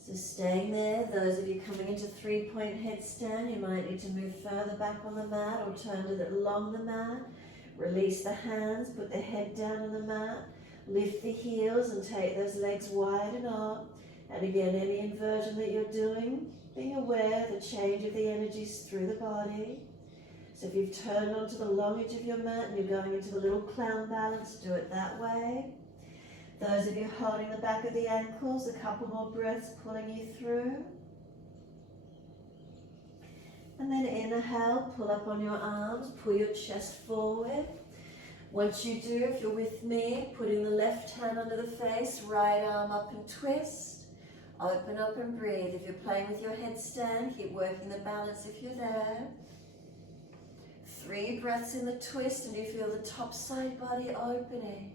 So staying there, those of you coming into three-point headstand, you might need to move further back on the mat or turn it along the mat. Release the hands, put the head down on the mat, lift the heels and take those legs wide and up. And again, any inversion that you're doing, being aware of the change of the energies through the body. So if you've turned onto the long edge of your mat and you're going into the little clown balance, do it that way. Those of you holding the back of the ankles, a couple more breaths pulling you through. And then inhale, pull up on your arms, pull your chest forward. Once you do, if you're with me, putting the left hand under the face, right arm up and twist. Open up and breathe. If you're playing with your headstand, keep working the balance if you're there. 3 breaths in the twist and you feel the top side body opening.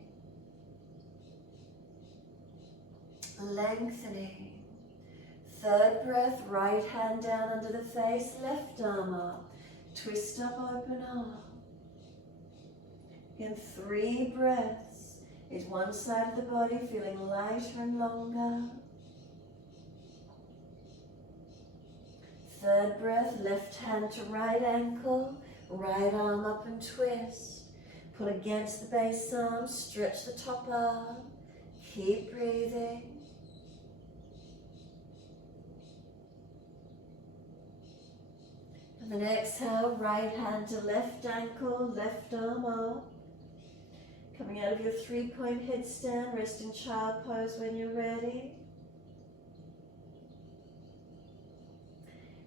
Lengthening. 3rd breath, right hand down under the face, left arm up. Twist up, open up. Again, 3 breaths. Is one side of the body feeling lighter and longer? 3rd breath, left hand to right ankle, right arm up and twist. Pull against the base arm, stretch the top arm. Keep breathing. And then exhale, right hand to left ankle, left arm up. Coming out of your 3-point headstand, rest in child pose when you're ready.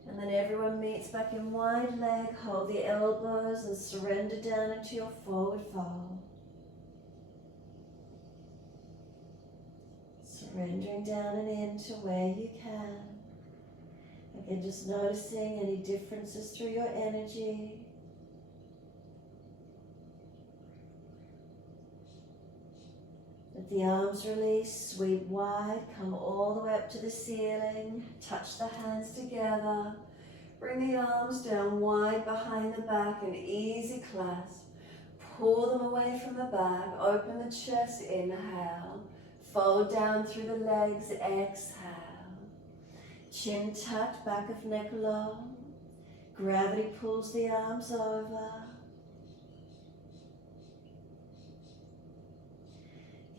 And then everyone meets back in wide leg, hold the elbows and surrender down into your forward fold. Surrendering down and into where you can. Again, just noticing any differences through your energy. Let the arms release, sweep wide, come all the way up to the ceiling, touch the hands together, bring the arms down wide behind the back, an easy clasp, pull them away from the back, open the chest, inhale, fold down through the legs, exhale, chin tucked, back of neck long, gravity pulls the arms over.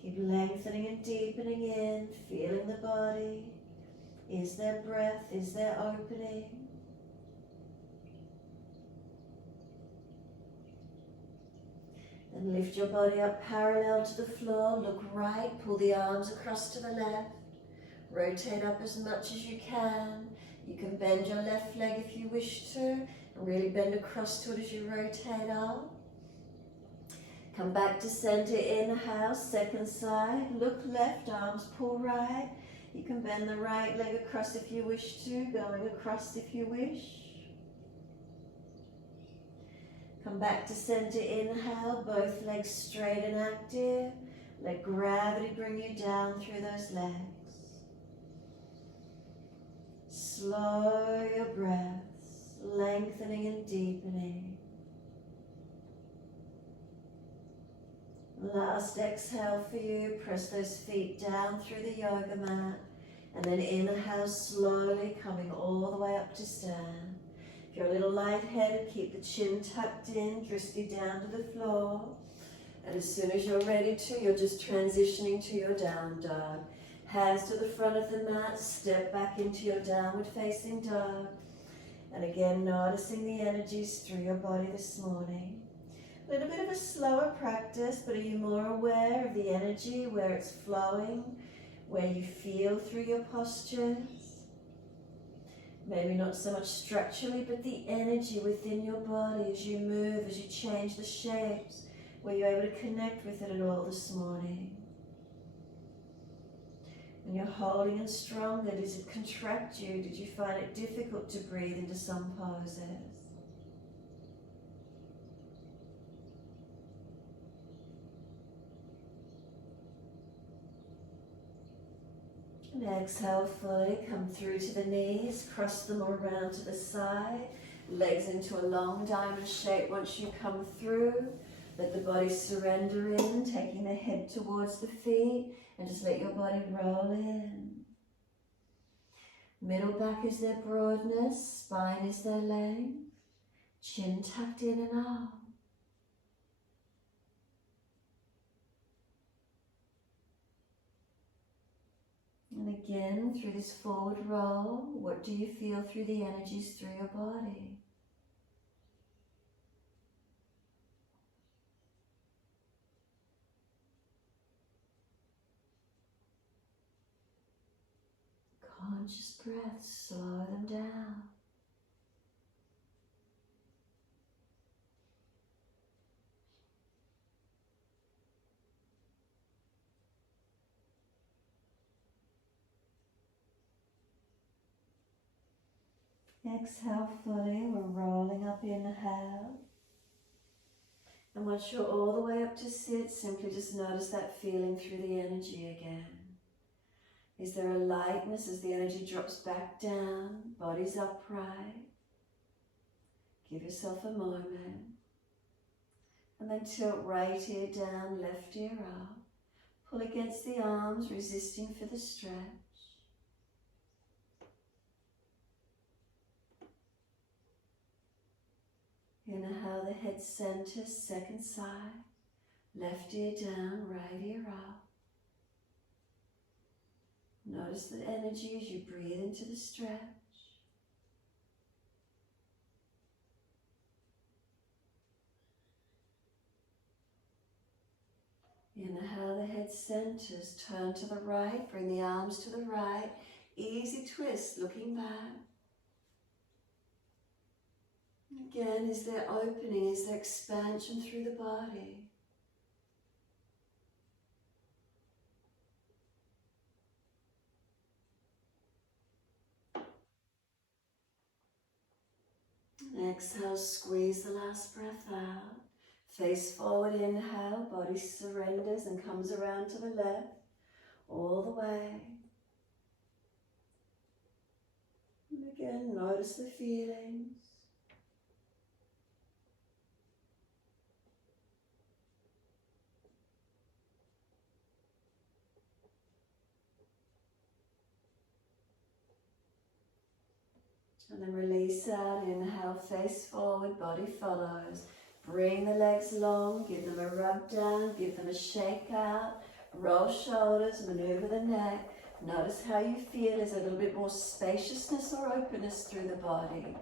Keep lengthening and deepening in, feeling the body. Is there breath? Is there opening? Then lift your body up parallel to the floor. Look right, pull the arms across to the left. Rotate up as much as you can. You can bend your left leg if you wish to, and really bend across to it as you rotate up. Come back to center, inhale, second side, look left, arms pull right. You can bend the right leg across if you wish to, going across if you wish. Come back to center, inhale, both legs straight and active. Let gravity bring you down through those legs. Slow your breaths, lengthening and deepening. Last exhale for you, press those feet down through the yoga mat, and then inhale slowly, coming all the way up to stand. If you're a little lightheaded, keep the chin tucked in, dristy down to the floor. And as soon as you're ready to, you're just transitioning to your down dog. Hands to the front of the mat, step back into your downward facing dog. And again, noticing the energies through your body this morning. A little bit of a slower practice, but are you more aware of the energy, where it's flowing, where you feel through your postures? Maybe not so much structurally, but the energy within your body as you move, as you change the shapes. Were you able to connect with it at all this morning? When you're holding and stronger, does it contract you? Did you find it difficult to breathe into some poses? And exhale fully, come through to the knees, cross them around to the side, legs into a long diamond shape. Once you come through, let the body surrender in, taking the head towards the feet, and just let your body roll in. Middle back is their broadness, spine is their length, chin tucked in and out. And again, through this forward roll, what do you feel through the energies through your body? Conscious breaths, slow them down. Exhale fully, we're rolling up, inhale. And once you're all the way up to sit, simply just notice that feeling through the energy again. Is there a lightness as the energy drops back down, body's upright? Give yourself a moment. And then tilt right ear down, left ear up. Pull against the arms, resisting for the stretch. Inhale, the head center, second side. Left ear down, right ear up. Notice the energy as you breathe into the stretch. Inhale, the head centers, turn to the right, bring the arms to the right. Easy twist, looking back. Again, is there opening, is there expansion through the body? And exhale, squeeze the last breath out. Face forward, inhale, body surrenders and comes around to the left, all the way. And again, notice the feelings. And then release out, inhale, face forward, body follows. Bring the legs long, give them a rub down, give them a shake out. Roll shoulders, maneuver the neck. Notice how you feel. Is a little bit more spaciousness or openness through the body.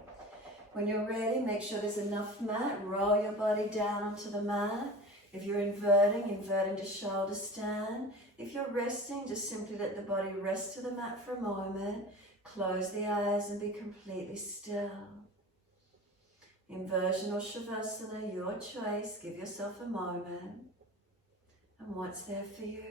When you're ready, make sure there's enough mat. Roll your body down onto the mat. If you're inverting, invert into shoulder stand. If you're resting, just simply let the body rest to the mat for a moment. Close the eyes and be completely still. Inversion or Shavasana, your choice. Give yourself a moment. And what's there for you?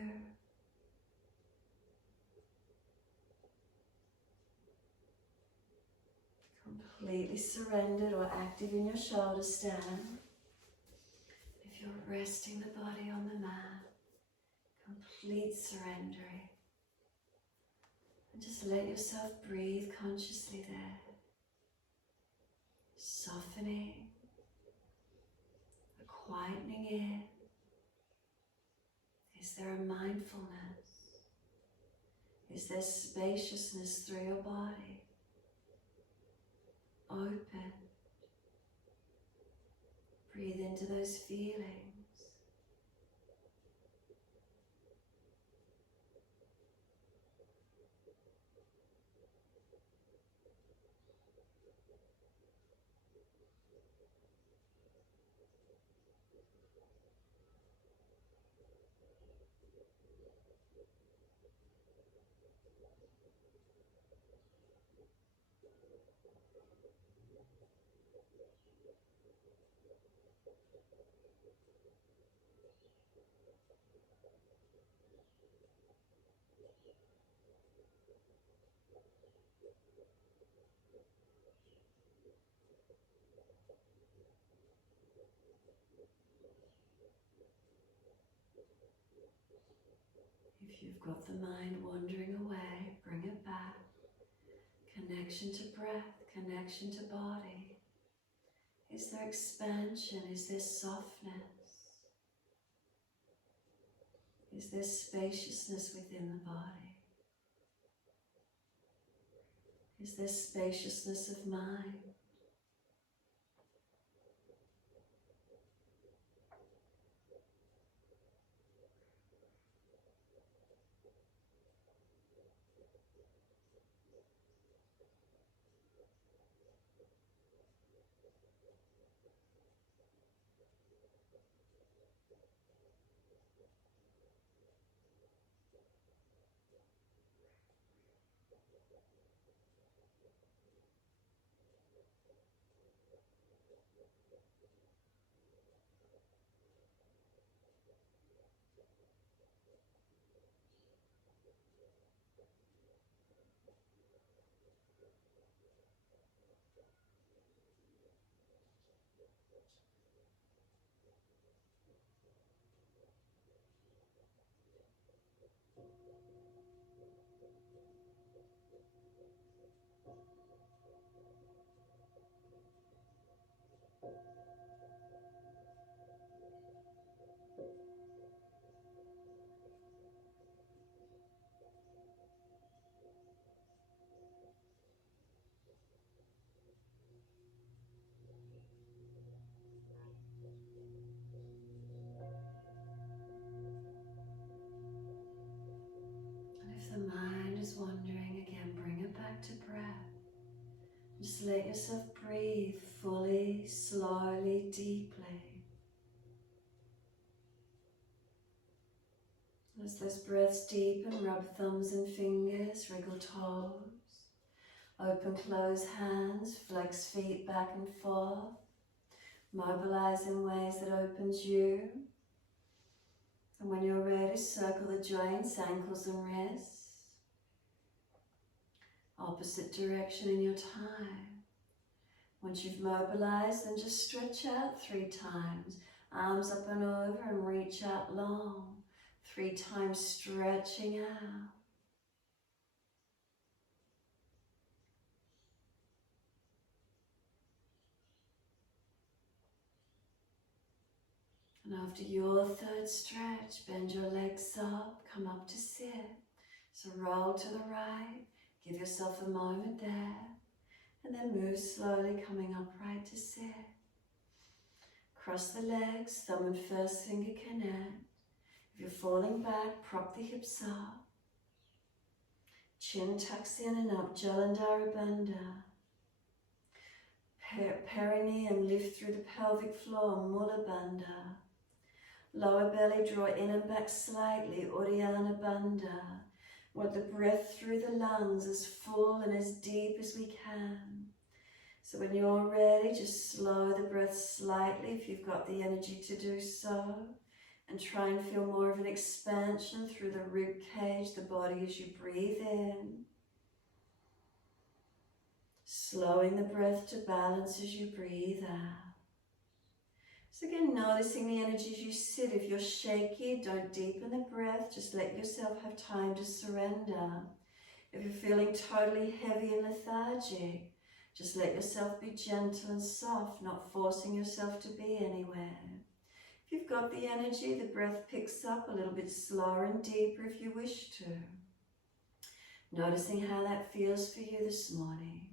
Completely surrendered or active in your shoulder stand. If you're resting the body on the mat, complete surrendering. And just let yourself breathe consciously there. Softening, a quietening in. Is there a mindfulness? Is there spaciousness through your body? Open. Breathe into those feelings. If you've got the mind wandering away, bring it back. Connection to breath, connection to body. Is there expansion? Is there softness? Is there spaciousness within the body? Is there spaciousness of mind? If the mind is wandering again, bring it back to breath. Just let yourself breathe fully, slowly, deeply. As those breaths deepen, rub thumbs and fingers, wriggle toes, open, close hands, flex feet back and forth, mobilize in ways that opens you. And when you're ready, circle the joints, ankles and wrists. Opposite direction in your time. Once you've mobilized, then just stretch out 3 times. Arms up and over and reach out long. 3 times stretching out. And after your 3rd stretch, bend your legs up, come up to sit. So roll to the right, give yourself a moment there. And then move slowly, coming upright to sit. Cross the legs, thumb and first finger connect. If you're falling back, prop the hips up. Chin tucks in and up, Jalandhara Bandha. Perineum lift through the pelvic floor, Mula Bandha. Lower belly draw in and back slightly, Uddiyana Bandha. Want the breath through the lungs as full and as deep as we can. So when you're ready, just slow the breath slightly if you've got the energy to do so. And try and feel more of an expansion through the rib cage, the body as you breathe in. Slowing the breath to balance as you breathe out. So again, noticing the energy as you sit. If you're shaky, don't deepen the breath. Just let yourself have time to surrender. If you're feeling totally heavy and lethargic, just let yourself be gentle and soft, not forcing yourself to be anywhere. If you've got the energy, the breath picks up a little bit slower and deeper if you wish to. Noticing how that feels for you this morning.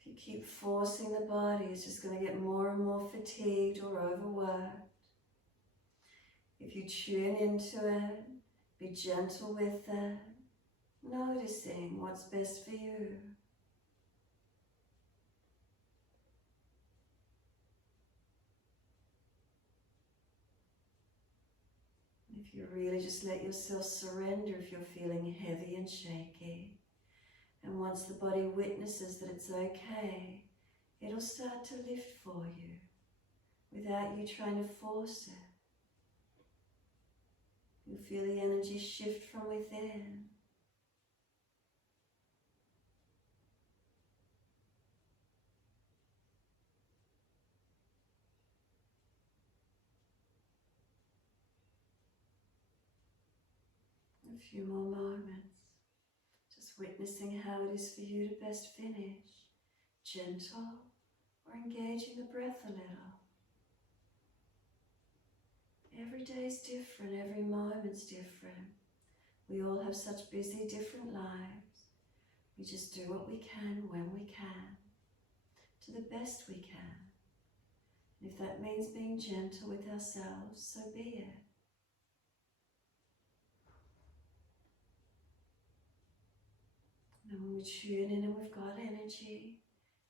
If you keep forcing the body, it's just going to get more and more fatigued or overworked. If you tune into it, be gentle with it, noticing what's best for you. If you really just let yourself surrender if you're feeling heavy and shaky. And once the body witnesses that it's okay, it'll start to lift for you without you trying to force it. You'll feel the energy shift from within. A few more moments, just witnessing how it is for you to best finish, gentle or engaging the breath a little. Every day's different, every moment's different. We all have such busy, different lives. We just do what we can when we can, to the best we can. And if that means being gentle with ourselves, so be it. And when we tune in and we've got energy,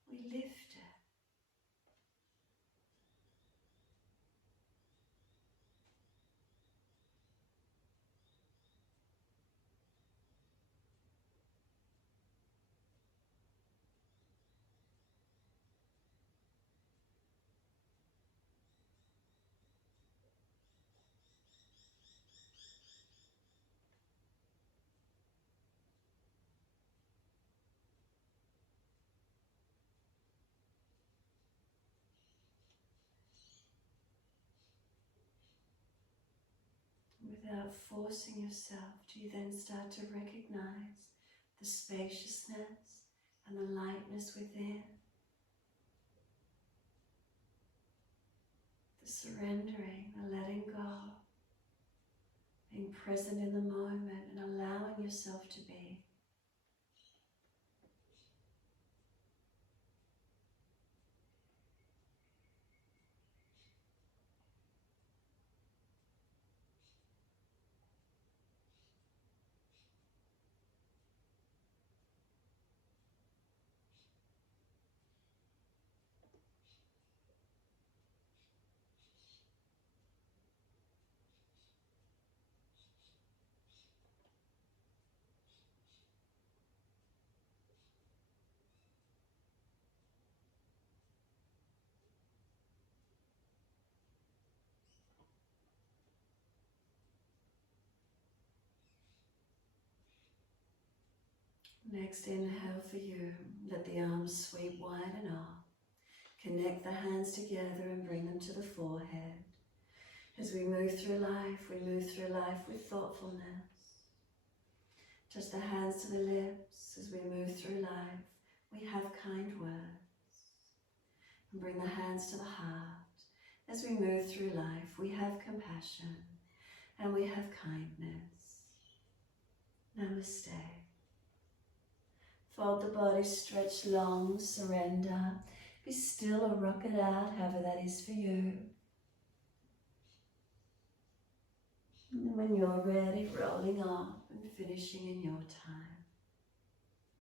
we lift it. Without forcing yourself, do you then start to recognize the spaciousness and the lightness within? The surrendering, the letting go, being present in the moment and allowing yourself to be. Next inhale for you, let the arms sweep wide and up. Connect the hands together and bring them to the forehead. As we move through life with thoughtfulness. Touch the hands to the lips. As we move through life, we have kind words. And bring the hands to the heart. As we move through life, we have compassion and we have kindness. Namaste. Fold the body, stretch long, surrender. Be still or rock it out, however that is for you. And when you're ready, rolling up and finishing in your time.